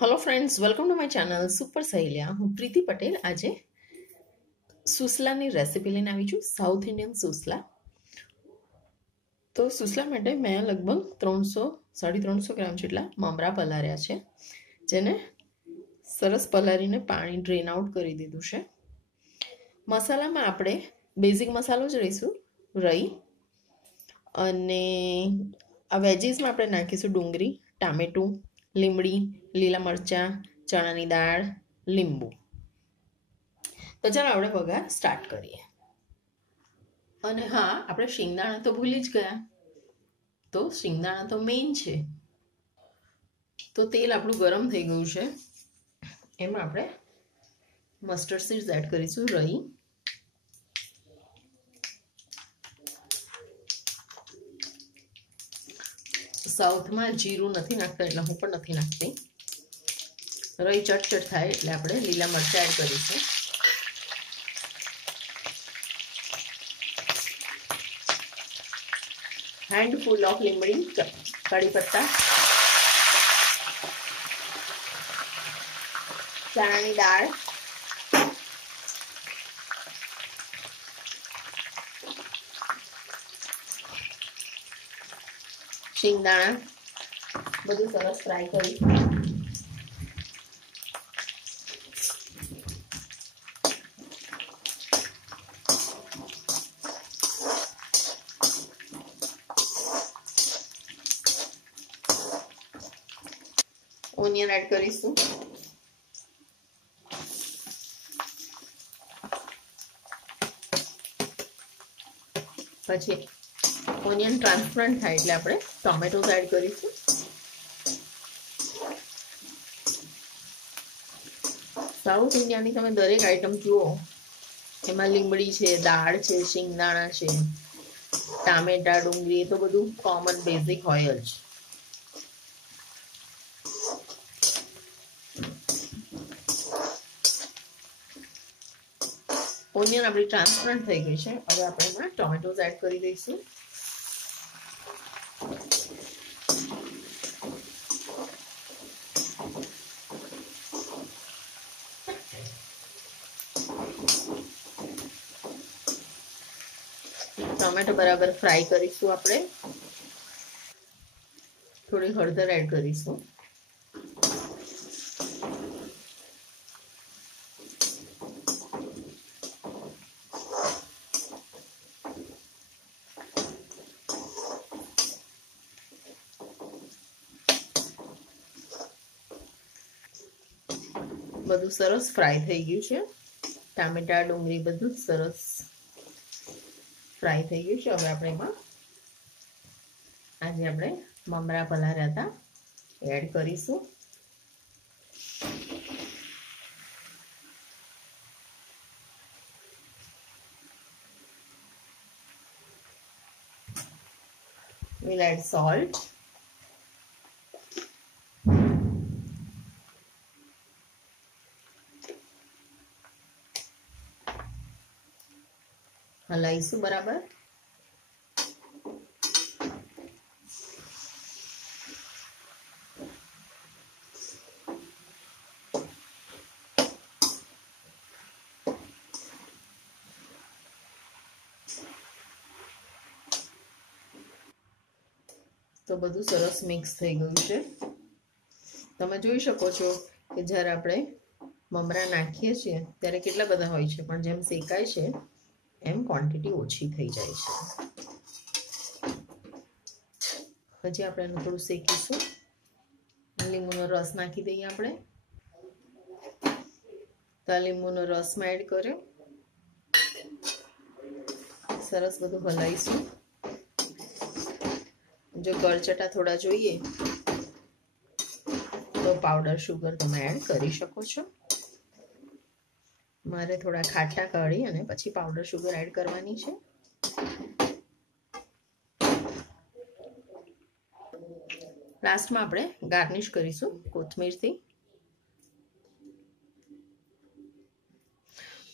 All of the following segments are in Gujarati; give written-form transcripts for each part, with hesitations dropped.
Hello friends, welcome to my channel super Saheliya. हूँ प्रीति पटेल। आज सुसलानी रेसिपी लईने આવી છું, साउथ इंडियन सुसला। तो सुसला માટે મેં લગભગ 300-350 ગ્રામ જેટલા મમરા પલાળ્યા છે, જેને સરસ પલાળીને પાણી ડ્રેન આઉટ કરી દીધું છે। મસાલામાં આપણે બેઝિક મસાલો જ લઈશું, રઈ અને આ વેજીસમાં આપણે નાખીશું ડુંગળી, ટામેટું, લીમડી, લીલા મરચાં, ચણાની દાળ, લીંબુ। તો ચાલો આપણે વઘાર સ્ટાર્ટ કરીએ। અને હા, આપણે શિંગદાણા તો ભૂલી જ ગયા, તો શિંગદાણા તો મેઇન છે। તો તેલ આપણું ગરમ થઈ ગયું છે, એમાં આપણે મસ્ટર્ડ સીડ્સ એડ કરીશું, રઈ, સાઉથમાં જીરું નથી નાખતા એટલે હું પણ નથી નાખતી। રઈ ચટચટ થાય એટલે આપણે લીલા મરચાં એડ કરીશું। हैंडफुल ऑफ लीमड़ी, कड़ी पत्ता, चनानी दाळ, શિંગદાણા બધું સરસ ફ્રાય કરી ઓનિયન એડ કરીશું। પછી ઓનિયન ટ્રાન્સપરન્ટ થાય એટલે આપણે ટોમેટોસ એડ કરીશું। સાઉથ ઇન્ડિયાની તમે દરેક આઈટમ જુઓ, એમાં લીમડી છે, દાળ છે, શિંગદાણા છે, ટામેટા, ડુંગળી, એ તો બધું કોમન બેઝિક હોય જ। ઓનિયન આપણી ટ્રાન્સપરન્ટ થઈ ગઈ છે, હવે આપણે એમાં ટોમેટોસ એડ કરી દઈશું। ટોમેટો બરાબર ફ્રાય કરીશું। આપણે થોડી હળદર એડ કરીશું। બધું સરસ ફ્રાય થઈ ગયું છે, ટામેટા, ડુંગળી બધું સરસ ફ્રાય થઈ ગયું છે। હવે આપણે એમાં આજે આપણે મમરા પલાળ્યા હતા એડ કરીશું। we'll add salt, હલાઈશું બરાબર। તો બધું સરસ મિક્સ થઈ ગયું છે। તમે જોઈ શકો છો કે જ્યારે આપણે મમરા નાખીએ છીએ ત્યારે કેટલા બધા હોય છે, પણ જેમ શેકાય છે એમ ક્વોન્ટિટી ઓછી થઈ જાય છે। પછી આપણે એનું થોડું શેકીશું। લીંબુનો રસ નાખી દઈએ આપણે। તો લીંબુનો રસમાં એડ કર્યો, સરસ બધું હલાઈશું। જો ગળચટા થોડા જોઈએ તો પાવડર શુગર તમે એડ કરી શકો છો। મારે થોડા ખાટા કાઢી અને પછી પાવડર શુગર એડ કરવાની છે। લાસ્ટમાં આપણે ગાર્નિશ કરીશું કોથમીરથી।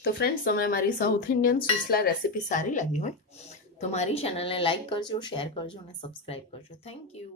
તો ફ્રેન્ડ્સ, તમને મારી સાઉથ ઇન્ડિયન સુસલા રેસિપી સારી લાગી હોય તો મારી ચેનલને લાઈક કરજો, શેર કરજો અને સબસ્ક્રાઈબ કરજો। Thank you.